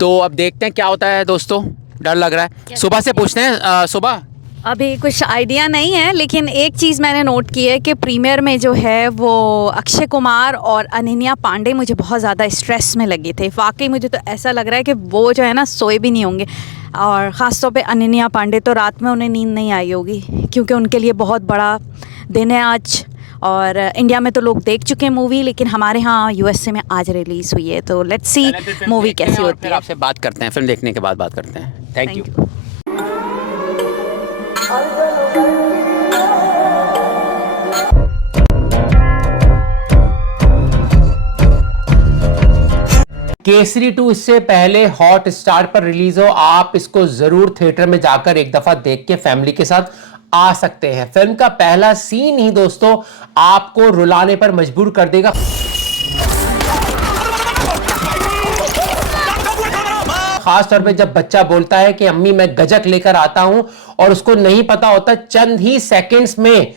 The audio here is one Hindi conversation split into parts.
तो अब देखते हैं क्या होता है दोस्तों, डर लग रहा है। सुबह से पूछते हैं। सुबह अभी कुछ आइडिया नहीं है, लेकिन एक चीज़ मैंने नोट की है कि प्रीमियर में जो है वो अक्षय कुमार और अनन्या पांडे मुझे बहुत ज़्यादा स्ट्रेस में लगे थे। वाकई मुझे तो ऐसा लग रहा है कि वो जो है ना सोए भी नहीं होंगे, और ख़ास तौर पे अनन्या पांडे तो रात में उन्हें नींद नहीं आई होगी, क्योंकि उनके लिए बहुत बड़ा दिन है आज। और इंडिया में तो लोग देख चुके हैं मूवी, लेकिन हमारे यहाँ यूएसए में आज रिलीज़ हुई है, तो लेट्स सी मूवी कैसी होती फिर है। आपसे बात करते हैं, फिल्म देखने के बाद बात करते हैं। Thank you. केसरी 2 इससे पहले हॉट स्टार पर रिलीज हो, आप इसको जरूर थिएटर में जाकर एक दफा देख के फैमिली के साथ आ सकते हैं। फिल्म का पहला सीन ही दोस्तों आपको रुलाने पर मजबूर कर देगा। खास तौर पे जब बच्चा बोलता है कि अम्मी मैं गजक लेकर आता हूं, और उसको नहीं पता होता चंद ही सेकंड्स में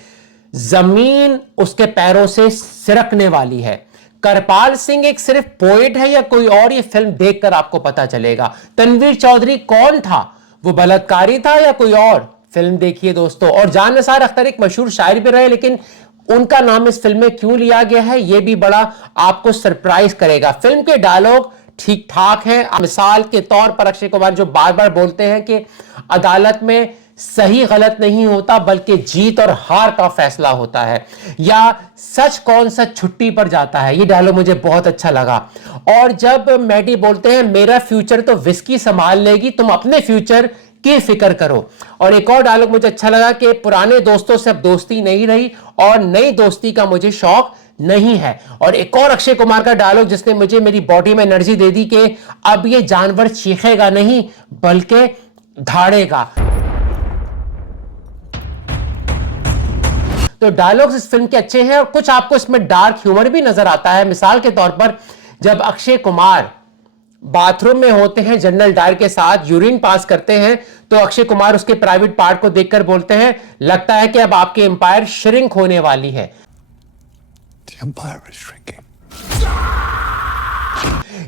जमीन उसके पैरों से सिरकने वाली है। करपाल सिंह एक सिर्फ पोएट है या कोई और, ये फिल्म देखकर आपको पता चलेगा। तनवीर चौधरी कौन था, वो बलात्कारी था या कोई और? फिल्म देखिए दोस्तों। और जान निसार अख्तर एक मशहूर शायर भी रहे, लेकिन उनका नाम इस फिल्म में क्यों लिया गया है यह भी बड़ा आपको सरप्राइज करेगा। फिल्म के डायलॉग ठीक ठाक है। मिसाल के तौर पर अक्षय कुमार जो बार बार बोलते हैं कि अदालत में सही गलत नहीं होता बल्कि जीत और हार का फैसला होता है, या सच कौन सच छुट्टी पर जाता है, ये डायलॉग मुझे बहुत अच्छा लगा। और जब मैडी बोलते हैं मेरा फ्यूचर तो विस्की संभाल लेगी, तुम अपने फ्यूचर की फिक्र करो। और एक और डायलॉग मुझे अच्छा लगा कि पुराने दोस्तों से अब दोस्ती नहीं रही और नई दोस्ती का मुझे शौक नहीं है। और एक और अक्षय कुमार का डायलॉग जिसने मुझे मेरी बॉडी में एनर्जी दे दी कि अब ये जानवर चीखेगा नहीं बल्कि धाड़ेगा। तो डायलॉग्स इस फिल्म के अच्छे हैं और कुछ आपको इसमें डार्क ह्यूमर भी नजर आता है। मिसाल के तौर पर जब अक्षय कुमार बाथरूम में होते हैं जनरल डायर के साथ, यूरिन पास करते हैं, तो अक्षय कुमार उसके प्राइवेट पार्ट को देखकर बोलते हैं लगता है कि अब आपकी एम्पायर श्रिंक होने वाली है।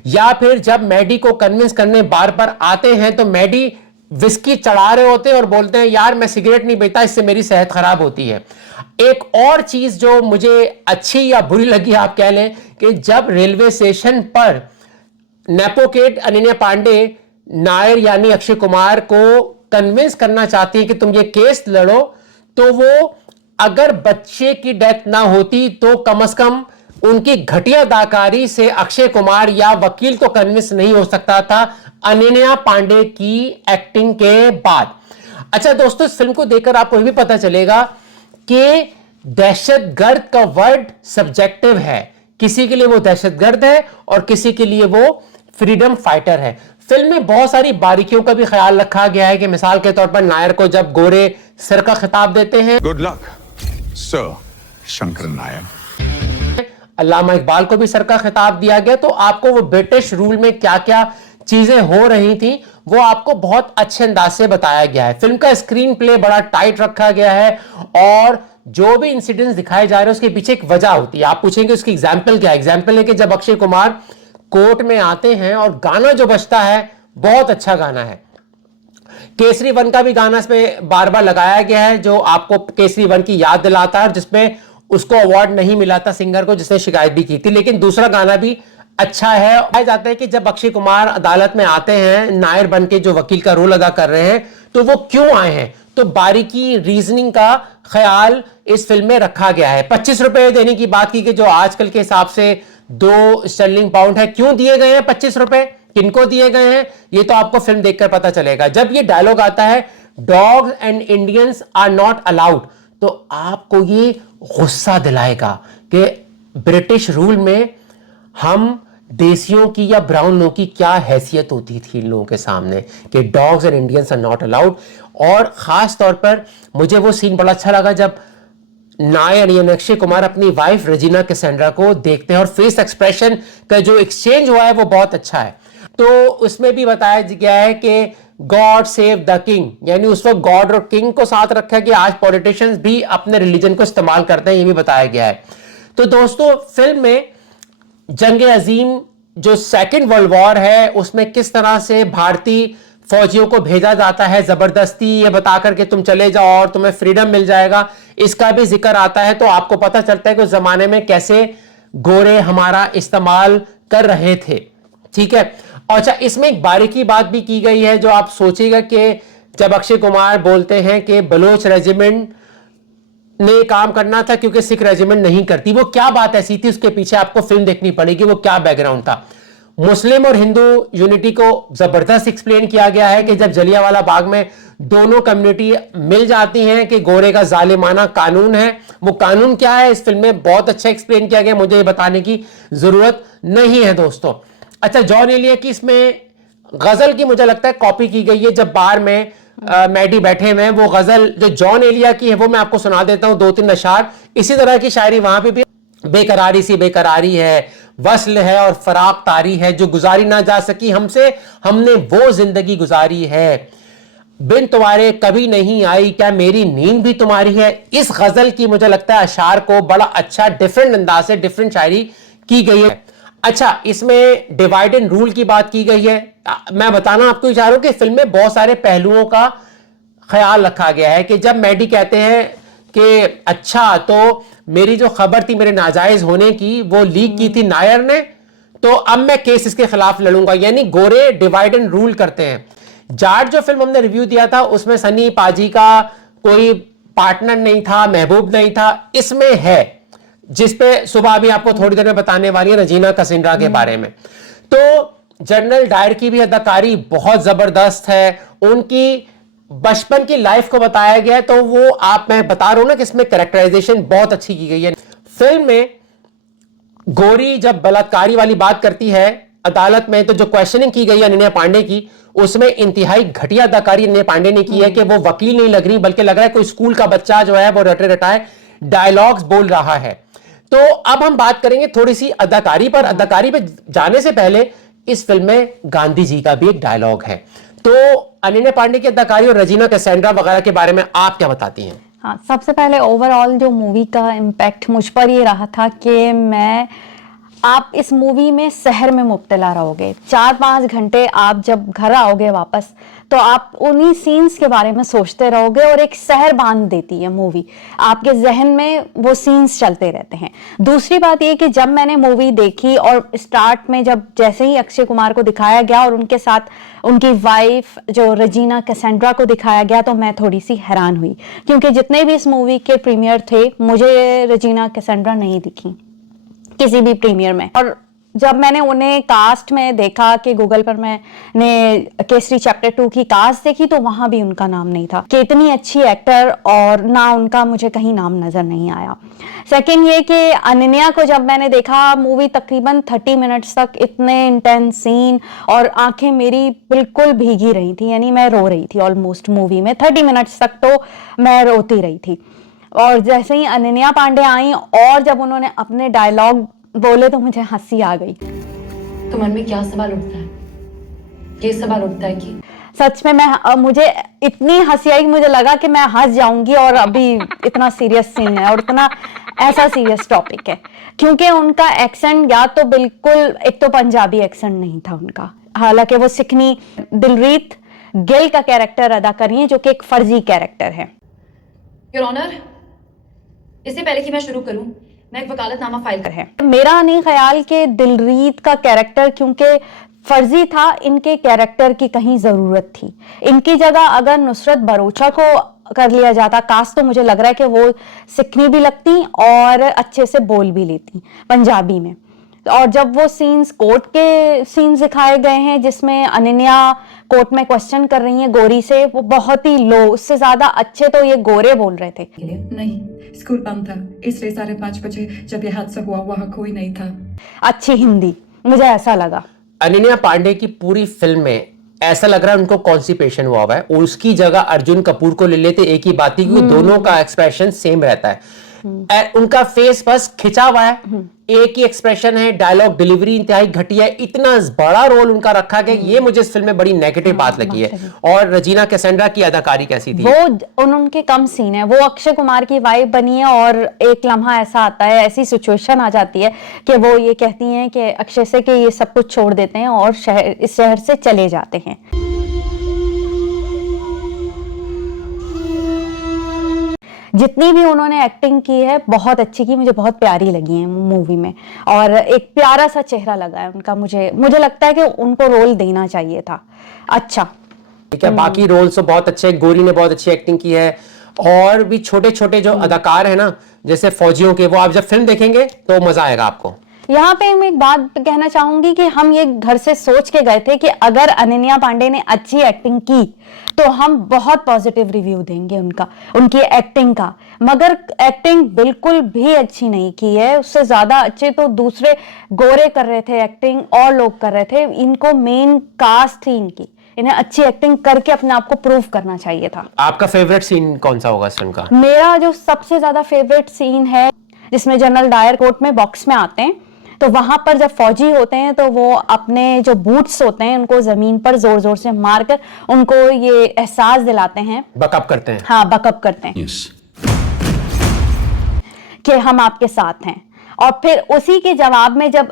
या फिर जब मैडी को कन्विंस करने बार बार आते हैं तो मैडी विस्की चढ़ा रहे होते हैं और बोलते हैं यार मैं सिगरेट नहीं पीता, इससे मेरी सेहत खराब होती है। एक और चीज जो मुझे अच्छी या बुरी लगी आप कह लें कि जब रेलवे स्टेशन पर नेपोकेट अनन्या पांडे नायर यानी अक्षय कुमार को कन्विंस करना चाहती है कि तुम ये केस लड़ो, तो वो अगर बच्चे की डेथ ना होती तो कम से कम उनकी घटिया अदाकारी से अक्षय कुमार या वकील को कन्विंस नहीं हो सकता था अनन्या पांडे की एक्टिंग के बाद। अच्छा दोस्तों, इस फिल्म को देखकर आपको यह भी पता चलेगा कि दहशतगर्द का वर्ड सब्जेक्टिव है। किसी के लिए वो दहशतगर्द है और किसी के लिए वो फ्रीडम फाइटर है। फिल्म में बहुत सारी बारीकियों का भी ख्याल रखा गया है कि मिसाल के तौर पर नायर को जब गोरे सर का खिताब देते हैं, good luck sir Shankar Nair, Allama Iqbal को भी सर का खिताब दिया गया, तो आपको वो ब्रिटिश रूल में क्या क्या चीजें हो रही थी वो आपको बहुत अच्छे अंदाज से बताया गया है। फिल्म का स्क्रीन प्ले बड़ा टाइट रखा गया है और जो भी इंसिडेंट्स दिखाए जा रहे हैं उसके पीछे एक वजह होती है। आप पूछेंगे उसकी एग्जाम्पल क्या है? एग्जाम्पल है कि जब अक्षय कुमार कोर्ट में आते हैं और गाना जो बजता है बहुत अच्छा गाना है। केसरी 1 का भी गाना इसमें बार बार लगाया गया है जो आपको केसरी 1 की याद दिलाता है, और जिसमें उसको अवार्ड नहीं मिला था सिंगर को, जिसने शिकायत भी की थी, लेकिन दूसरा गाना भी अच्छा है। कहा जाता है कि जब अक्षय कुमार अदालत में आते हैं नायर बन के जो वकील का रोल अदा कर रहे हैं, तो वो क्यों आए हैं, तो बारीकी रीजनिंग का ख्याल इस फिल्म में रखा गया है। 25 रुपए देने की बात की कि जो आजकल के हिसाब से 2 स्टर्लिंग पाउंड है, क्यों दिए गए हैं 25 रुपए, किनको दिए गए हैं, ये तो आपको फिल्म देखकर पता चलेगा। जब ये डायलॉग आता है dogs and Indians are not allowed, तो आपको ये गुस्सा दिलाएगा कि ब्रिटिश रूल में हम देसियों की या ब्राउन लोगों की क्या हैसियत होती थी इन लोगों के सामने कि dogs and Indians are not allowed. और खास तौर पर मुझे वो सीन बड़ा अच्छा लगा जब नायर यानी अक्षय कुमार अपनी वाइफ रेजिना कैसेंड्रा को देखते हैं और फेस एक्सप्रेशन का जो एक्सचेंज हुआ है वो बहुत अच्छा है। तो उसमें भी बताया गया है कि गॉड सेव द किंग, यानी उस वक्त गॉड और किंग को साथ रखा कि आज पॉलिटिशियंस भी अपने रिलीजन को इस्तेमाल करते हैं, ये भी बताया गया है। तो दोस्तों फिल्म में जंग अजीम जो सेकेंड वर्ल्ड वॉर है उसमें किस तरह से भारतीय फौजियों को भेजा जाता है जबरदस्ती ये बता करके तुम चले जाओ और तुम्हें फ्रीडम मिल जाएगा, इसका भी जिक्र आता है। तो आपको पता चलता है कि उस जमाने में कैसे गोरे हमारा इस्तेमाल कर रहे थे। ठीक है। अच्छा, इसमें एक बारीकी बात भी की गई है जो आप सोचिएगा कि जब अक्षय कुमार बोलते हैं कि बलोच रेजिमेंट ने काम करना था क्योंकि सिख रेजिमेंट नहीं करती, वो क्या बात ऐसी थी, उसके पीछे आपको फिल्म देखनी पड़ेगी, वो क्या बैकग्राउंड था। मुस्लिम और हिंदू यूनिटी को जबरदस्त एक्सप्लेन किया गया है कि जब जलियांवाला बाग में दोनों कम्युनिटी मिल जाती हैं कि गोरे का जालिमाना कानून है, वो कानून क्या है इस फिल्म में बहुत अच्छा एक्सप्लेन किया गया, मुझे ये बताने की जरूरत नहीं है दोस्तों। अच्छा, जॉन एलिया की इसमें गजल की मुझे लगता है कॉपी की गई है। जब बार में मैडी बैठे हुए हैं, वो गजल जो जॉन एलिया की है वो मैं आपको सुना देता हूं, 2-3 अशार। इसी तरह की शायरी वहां पे भी, बेकरारी सी बेकरारी है, वस्ल है और फराक तारी है, जो गुजारी ना जा सकी हमसे, हमने वो जिंदगी गुजारी है, बिन तुम्हारे कभी नहीं आई, क्या मेरी नींद भी तुम्हारी है। इस गजल की मुझे लगता है अशार को बड़ा अच्छा डिफरेंट अंदाज से डिफरेंट शायरी की गई है। अच्छा, इसमें डिवाइड एंड रूल की बात की गई है। मैं बताना आपको चाह रहा हूं कि फिल्म में बहुत सारे पहलुओं का ख्याल रखा गया है कि जब मैडी कहते हैं कि अच्छा तो मेरी जो खबर थी मेरे नाजायज होने की वो लीक की थी नायर ने, तो अब मैं केस इसके खिलाफ लड़ूंगा, यानी गोरे डिवाइड एंड रूल करते हैं। जाट जो फिल्म हमने रिव्यू दिया था उसमें सनी पाजी का कोई पार्टनर नहीं था, महबूब नहीं था, इसमें है, जिसपे सुबह अभी आपको थोड़ी देर में बताने वाली है रजीना कसिंड्रा के बारे में। तो जनरल डायर की भी अदाकारी बहुत जबरदस्त है, उनकी बचपन की लाइफ को बताया गया है, तो वो आप मैं बता रहा हूं ना कि इसमें कैरेक्टराइजेशन बहुत अच्छी की गई है। फिल्म में गोरी जब बलात्कारी वाली बात करती है अदालत में, तो जो क्वेश्चनिंग की गई है अनन्या पांडे की, उसमें इंतहाई घटिया अदाकारी अनन्या पांडे ने की है कि वो वकील नहीं लग रही बल्कि लग रहा है कोई स्कूल का बच्चा जो है वो रटे रटाए डायलॉग्स बोल रहा है। तो अब हम बात करेंगे थोड़ी सी अदाकारी पर। अदाकारी पे जाने से पहले इस फिल्म में गांधी जी का भी एक डायलॉग है। तो अनन्या पांडे की अदाकारी और रजीना कैसेंड्रा वगैरह के बारे में आप क्या बताती हैं? हाँ, सबसे पहले ओवरऑल जो मूवी का इम्पैक्ट मुझ पर ये रहा था कि आप इस मूवी में शहर में मुब्तला रहोगे, 4-5 घंटे आप जब घर आओगे वापस तो आप उन्हीं सीन्स के बारे में सोचते रहोगे और एक शहर बांध देती है मूवी, आपके जहन में वो सीन्स चलते रहते हैं। दूसरी बात ये कि जब मैंने मूवी देखी और स्टार्ट में जब जैसे ही अक्षय कुमार को दिखाया गया और उनके साथ उनकी वाइफ जो रजीना कैसेंड्रा को दिखाया गया तो मैं थोड़ी सी हैरान हुई, क्योंकि जितने भी इस मूवी के प्रीमियर थे मुझे रजीना कैसेंड्रा नहीं दिखी किसी भी प्रीमियर में। और जब मैंने उन्हें कास्ट में देखा कि गूगल पर मैंने केसरी चैप्टर 2 की कास्ट देखी तो वहां भी उनका नाम नहीं था कि इतनी अच्छी एक्टर, और ना उनका मुझे कहीं नाम नजर नहीं आया। सेकंड ये कि अनन्या को जब मैंने देखा मूवी तकरीबन 30 मिनट्स तक इतने इंटेंस सीन और आंखें मेरी बिल्कुल भीगी रही थी, यानी मैं रो रही थी ऑलमोस्ट मूवी में 30 मिनट्स तक, तो मैं रोती रही थी। और जैसे ही अनन्या पांडे आई और जब उन्होंने अपने डायलॉग बोले तो मुझे हंसी आ गई। तो मन में क्या सवाल उठता है? ये सवाल उठता है कि सच में मुझे इतनी हंसी आई कि मुझे लगा कि मैं हंस जाऊंगी, और अभी इतना सीरियस सीन है और इतना ऐसा सीरियस टॉपिक है, क्योंकि उनका एक्सेंट या तो बिल्कुल, एक तो पंजाबी एक्सेंट नहीं था उनका, हालांकि वो सिखनी दिलरीत गिल का कैरेक्टर अदा कर रही है जो कि एक फर्जी कैरेक्टर है। योर ऑनर, इससे पहले कि मैं शुरू करूं, मैं एक वकालतनामा फाइल कर है। मेरा नहीं ख्याल कि दिलरीत का कैरेक्टर क्योंकि फर्जी था, इनके कैरेक्टर की कहीं जरूरत थी। इनकी जगह अगर नुसरत भरूचा को कर लिया जाता कास्ट, तो मुझे लग रहा है कि वो सिखनी भी लगती और अच्छे से बोल भी लेती पंजाबी में। और जब वो सीन्स कोर्ट के सीन्स दिखाए गए हैं जिसमें अनन्या कोर्ट में क्वेश्चन कर रही हैं गोरी से, वो बहुत ही लो, उससे ज्यादा अच्छे तो ये गोरे बोल रहे थे। नहीं, स्कूल बंद था, इसलिए 5:30 बजे जब ये हादसा हुआ वहां कोई नहीं था। अच्छी हिंदी, मुझे ऐसा लगा। अनन्या पांडे की पूरी फिल्म में ऐसा लग रहा है उनको कॉन्स्टिपेशन हुआ है, और उसकी जगह अर्जुन कपूर को ले लेते एक ही बात थी, क्योंकि दोनों का एक्सप्रेशन सेम रहता है। उनका फेस बस खिंचा हुआ है, एक ही एक्सप्रेशन है, डायलॉग डिलीवरी इंतहाई घटिया है, इतना बड़ा रोल उनका रखा गया, ये मुझे इस फिल्म में बड़ी नेगेटिव बात लगी है। और रजीना कैसेंड्रा की अदाकारी कैसी थी? वो उनके कम सीन है, वो अक्षय कुमार की वाइफ बनी है और एक लम्हा ऐसा आता है, ऐसी सिचुएशन आ जाती है कि वो ये कहती हैं कि अक्षय से कि ये सब कुछ छोड़ देते हैं और इस शहर से चले जाते हैं। जितनी भी उन्होंने एक्टिंग की है बहुत अच्छी की, मुझे बहुत प्यारी लगी है मूवी में, और एक प्यारा सा चेहरा लगा है उनका। मुझे लगता है कि उनको रोल देना चाहिए था। अच्छा, ठीक है, बाकी रोल्स तो बहुत अच्छे, गोरी ने बहुत अच्छी एक्टिंग की है, और भी छोटे छोटे जो अदाकार है ना, जैसे फौजियों के, वो आप जब फिल्म देखेंगे तो मजा आएगा आपको। यहाँ पे मैं एक बात कहना चाहूंगी कि हम ये घर से सोच के गए थे कि अगर अनन्या पांडे ने अच्छी एक्टिंग की तो हम बहुत पॉजिटिव रिव्यू देंगे उनकी एक्टिंग का, मगर एक्टिंग बिल्कुल भी अच्छी नहीं की है। उससे ज्यादा अच्छे तो दूसरे गोरे कर रहे थे एक्टिंग, और लोग कर रहे थे। इनको मेन कास्ट थी इनकी, इन्हें अच्छी एक्टिंग करके अपने आप को प्रूव करना चाहिए था। आपका फेवरेट सीन कौन सा होगा इस फिल्म का? मेरा जो सबसे ज्यादा फेवरेट सीन है जिसमें जनरल डायर कोर्ट में बॉक्स में आते हैं, तो वहां पर जब फौजी होते हैं तो वो अपने जो बूट्स होते हैं उनको जमीन पर जोर जोर से मारकर उनको ये एहसास दिलाते हैं, बकअप करते हैं। हाँ, बकअप करते हैं कि हम आपके साथ हैं। और फिर उसी के जवाब में जब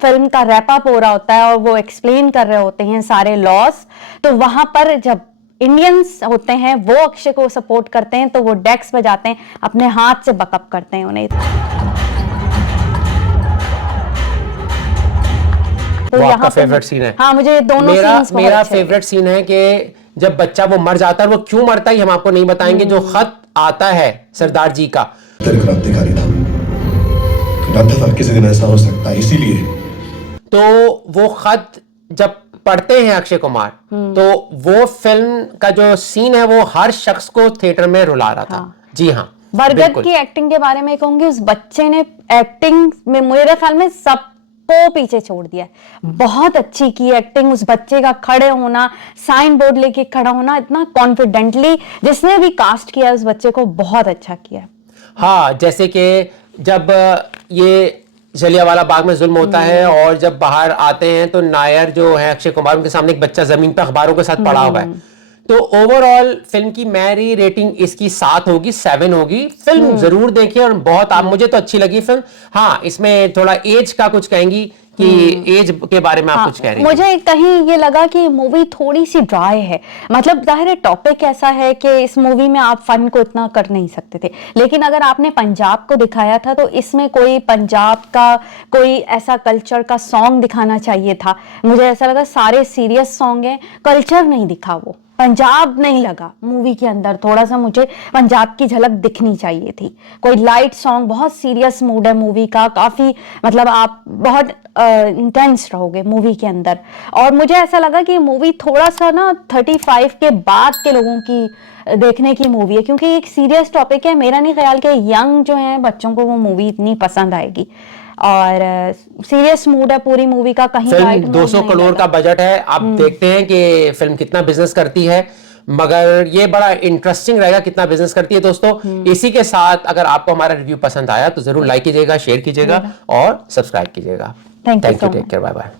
फिल्म का रैप अप हो रहा होता है और वो एक्सप्लेन कर रहे होते हैं सारे लॉस, तो वहां पर जब इंडियंस होते हैं वो अक्षय को सपोर्ट करते हैं तो वो डेस्क बजाते हैं, अपने हाथ से बकअप करते हैं उन्हें। तो वो आपका फेवरेट सीन है? हाँ, मुझे दोनों सीन्स बहुत मेरा अच्छे फेवरेट सीन है कि जब बच्चा वो मर जाता है, वो क्यों मरता है हम आपको नहीं बताएंगे, जो खत आता है सरदार जी का, क्रांतिकारी था, दफा किसी दिन ऐसा हो सकता है, इसीलिए तो वो खत जब पढ़ते हैं अक्षय कुमार, तो वो फिल्म का जो सीन है वो हर शख्स को थिएटर में रुला रहा था। जी हाँ, बरगद की एक्टिंग के बारे में कहूंगी, उस बच्चे ने एक्टिंग में मेरे ख्याल में सबको पीछे छोड़ दिया है। बहुत अच्छी की एक्टिंग, उस बच्चे का खड़े होना, साइन बोर्ड लेके खड़ा होना, इतना कॉन्फिडेंटली, जिसने भी कास्ट किया उस बच्चे को बहुत अच्छा किया। हाँ, जैसे कि जब ये जलियांवाला बाग में जुल्म होता है और जब बाहर आते हैं तो नायर जो है अक्षय कुमार, उनके सामने एक बच्चा जमीन पर अखबारों के साथ पड़ा हुआ है। तो ओवरऑल फिल्म की मेरी रेटिंग इसकी 7 होगी, 7 होगी। फिल्म जरूर देखें, और बहुत मुझे तो अच्छी लगी फिल्म। हाँ, इसमें थोड़ा एज का कुछ कहेंगी कि एज के बारे में आप कुछ कह रही हैं? मुझे कहीं ये लगा कि मूवी थोड़ी सी ड्राई है, मतलब जाहिर है टॉपिक ऐसा है कि इस मूवी में आप फन को इतना कर नहीं सकते थे, लेकिन अगर आपने पंजाब को दिखाया था तो इसमें कोई पंजाब का कोई ऐसा कल्चर का सॉन्ग दिखाना चाहिए था। मुझे ऐसा लगा सारे सीरियस सॉन्ग हैं, कल्चर नहीं दिखा, वो पंजाब नहीं लगा मूवी के अंदर। थोड़ा सा मुझे पंजाब की झलक दिखनी चाहिए थी। कोई लाइट सॉन्ग, बहुत सीरियस मूड है मूवी का, काफी मतलब आप बहुत इंटेंस रहोगे मूवी के अंदर। और मुझे ऐसा लगा कि मूवी थोड़ा सा ना 35 के बाद के लोगों की देखने की मूवी है, क्योंकि एक सीरियस टॉपिक है। मेरा नहीं ख्याल कि यंग जो है बच्चों को वो मूवी इतनी पसंद आएगी, और सीरियस मूड है पूरी मूवी का। कहीं फिल्म 200 करोड़ का बजट है, आप देखते हैं कि फिल्म कितना बिजनेस करती है, मगर ये बड़ा इंटरेस्टिंग रहेगा कितना बिजनेस करती है। दोस्तों, इसी के साथ अगर आपको हमारा रिव्यू पसंद आया तो जरूर लाइक कीजिएगा, शेयर कीजिएगा और सब्सक्राइब कीजिएगा। Thank you, take care, bye bye.